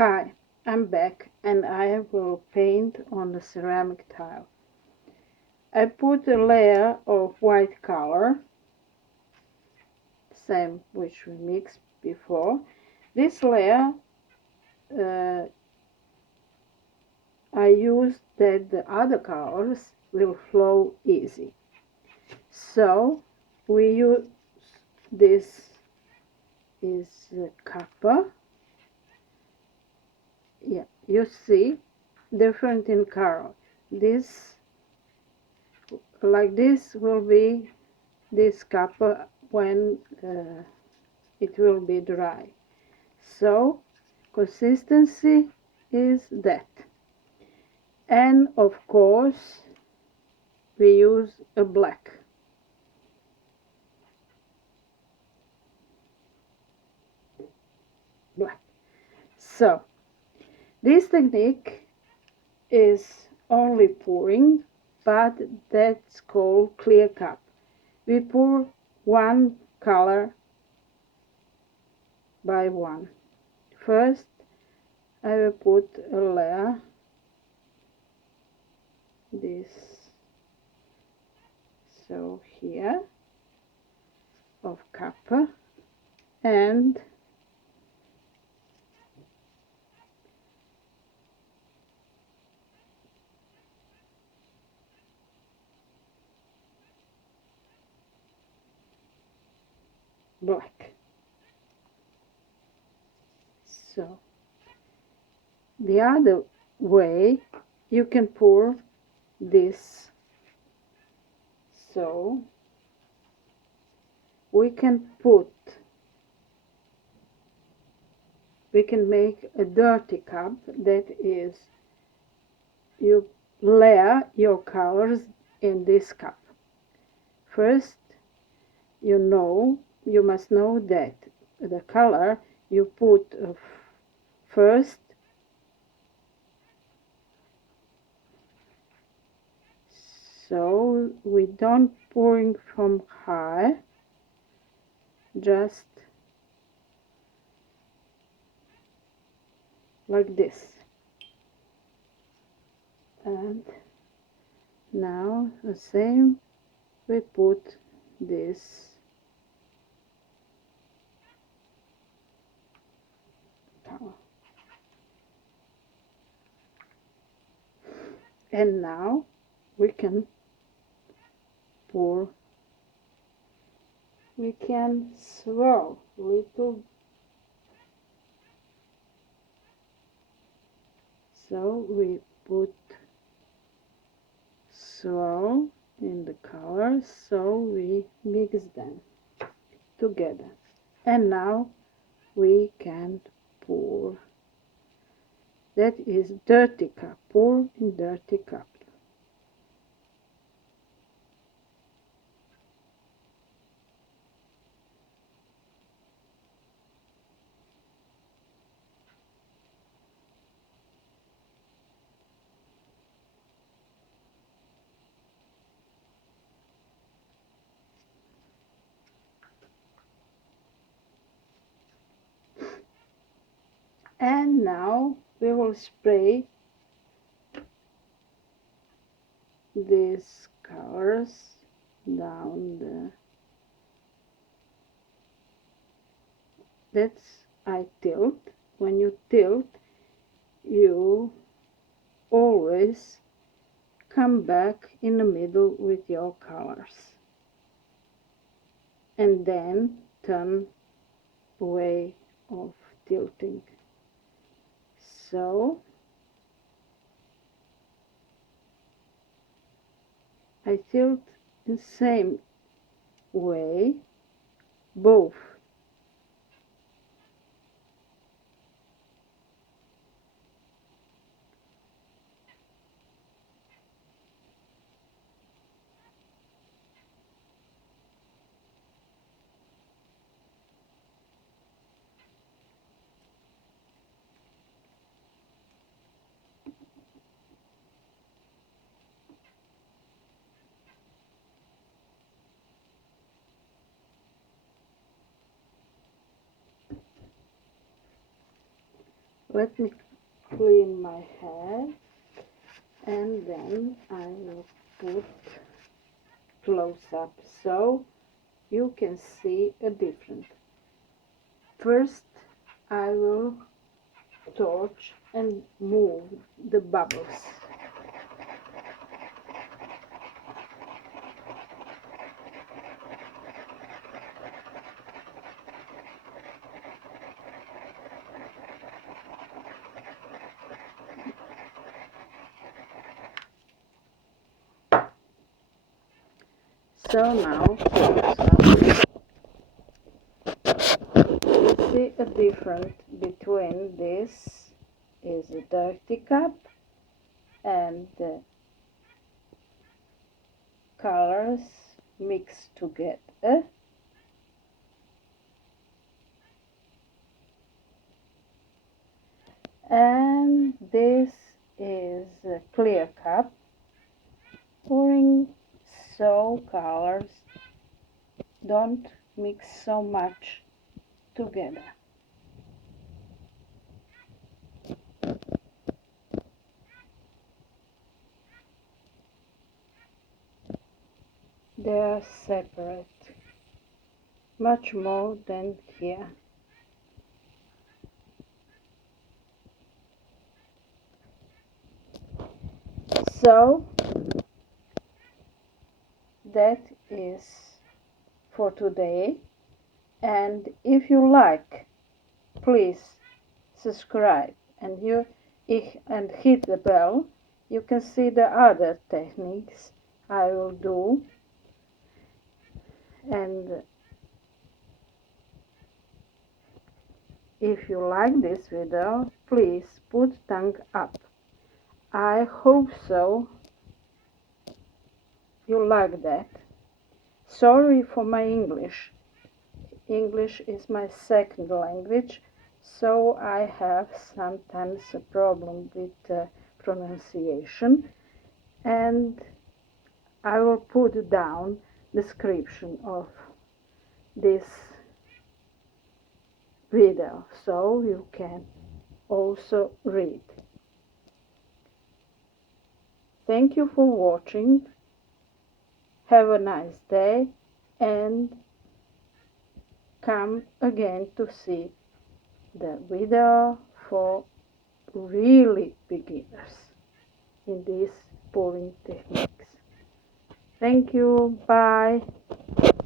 Hi, I'm back and I will paint on the ceramic tile. I put a layer of white color, same which we mixed before. This layer uh, I used that the other colors will flow easy. So we use this is copper. Yeah, you see different in color. This like this will be this copper when it will be dry. So consistency is that. And of course we use a black. So this technique is only pouring, but that's called clear cup. We pour one color by one. First I will put a layer, this, so here, of copper, and black. So the other way you can pour this, so we can make a dirty cup, that is, you layer your colors in this cup. First, you must know that the color you put first, so we don't pouring from high, just like this. And now the same, we put this color. And now we can pour, we can swirl little, so we put swirl in the colors, so we mix them together. And now we can pour, that is dirty cup, pour in dirty cup. And now we will spray these colors down the, that's I tilt. When you tilt, you always come back in the middle with your colors and then turn away of tilting. So I tilt in the same way both. Let me clean my hair, and then I will put close up so you can see a difference. First I will torch and move the bubbles. So now you see a difference between this is a dirty cup and the colors mixed together. And this is a clear cup, pouring so colors don't mix so much together. They are separate, much more than here. So that is for today, and if you like, please subscribe and hit the bell. You can see the other techniques I will do, and if you like this video, please put thumbs up. I hope so you like that. Sorry for my English. English is my second language, so I have sometimes a problem with pronunciation, and I will put down description of this video so you can also read. Thank you for watching. Have a nice day, and come again to see the video for really beginners in these pouring techniques. Thank you. Bye.